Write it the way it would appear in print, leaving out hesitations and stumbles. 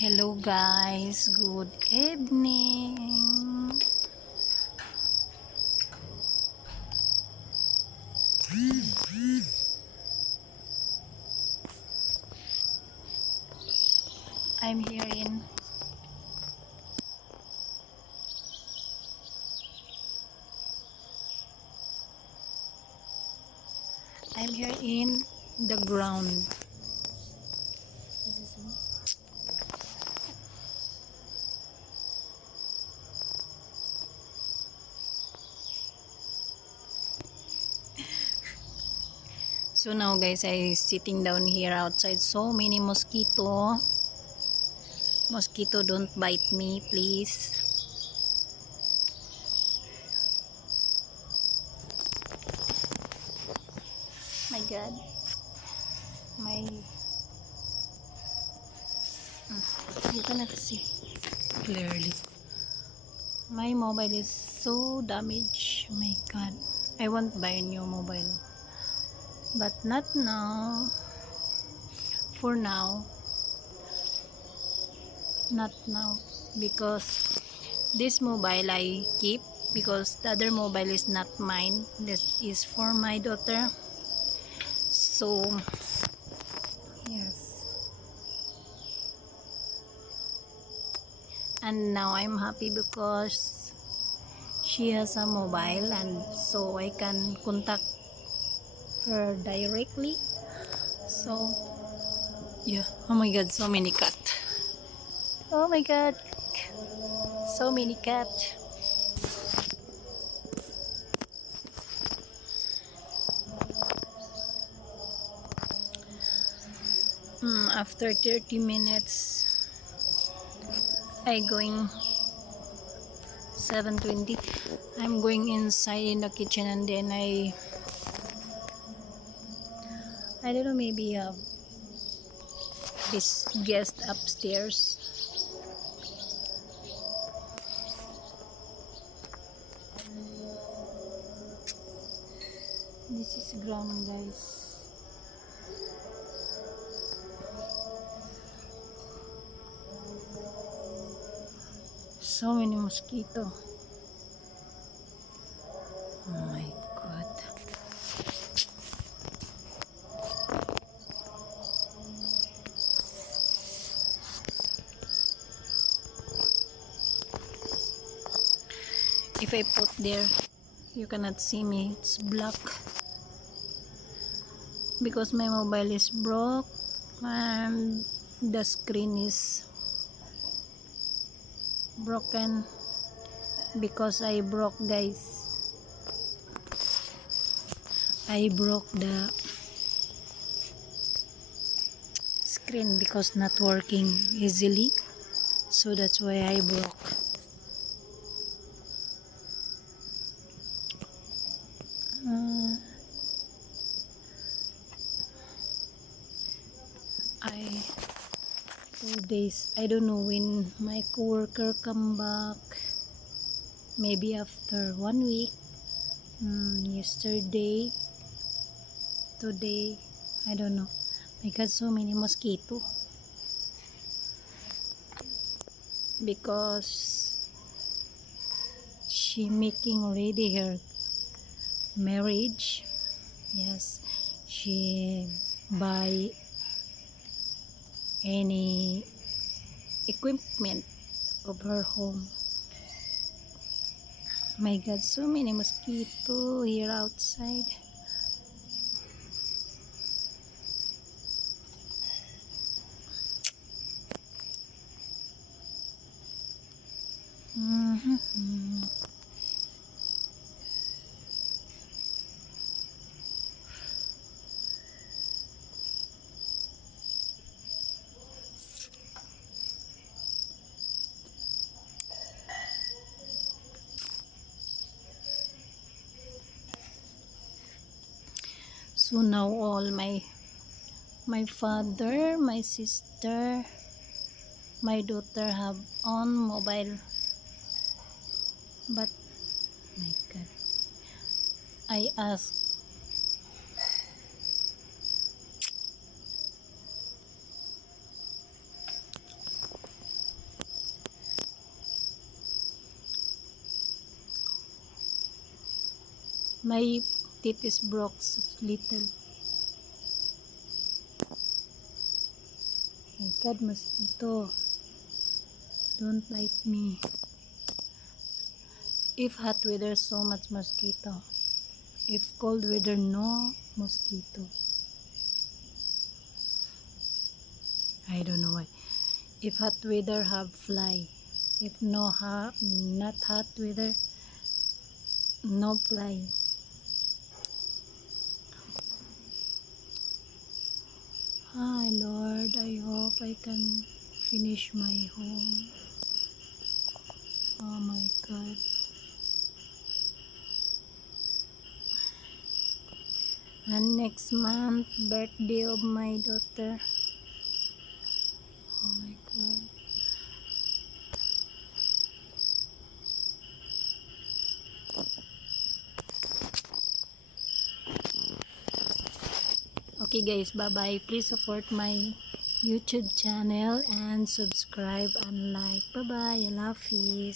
Hello guys, good evening. I'm here in the ground. So now guys, I sitting down here outside. So many mosquito. Mosquito, don't bite me, please. My God, my you cannot see clearly. My mobile is so damaged. Oh my God, I want buy a new mobile, but not now. For now, not now, because this mobile I keep because the other mobile is not mine. This is for my daughter. So yes, and now I'm happy because she has a mobile, and so I can contact her directly. So yeah, oh my God, so many cat. Oh my God, so many cat. After 30 minutes I going 7:20. I'm going inside in the kitchen, and then I don't know, maybe this guest upstairs. This is ground, guys. So many mosquito. Oh my God. If I put there, you cannot see me. It's black because my mobile is broke and the screen is broken because I broke, guys. I broke the screen because not working easily, so that's why I broke. I 2 days, I don't know when my coworker come back. Maybe after 1 week. Yesterday, today, I don't know. I got so many mosquito because she making ready her marriage. Yes, she buy any equipment of her home. My God, so many mosquito here outside. So now all my father, my sister, my daughter have on mobile, but my God, I asked My teeth is broke little. My God, mosquito. Don't bite me. If hot weather, so much mosquito. If cold weather, no mosquito. I don't know why. If hot weather, have fly. If not hot weather, no fly. Hi Lord, I hope I can finish my home. Oh my God. And next month, birthday of my daughter. Oh my God. Okay guys, bye bye. Please support my YouTube channel and subscribe and like. Bye bye. I love you.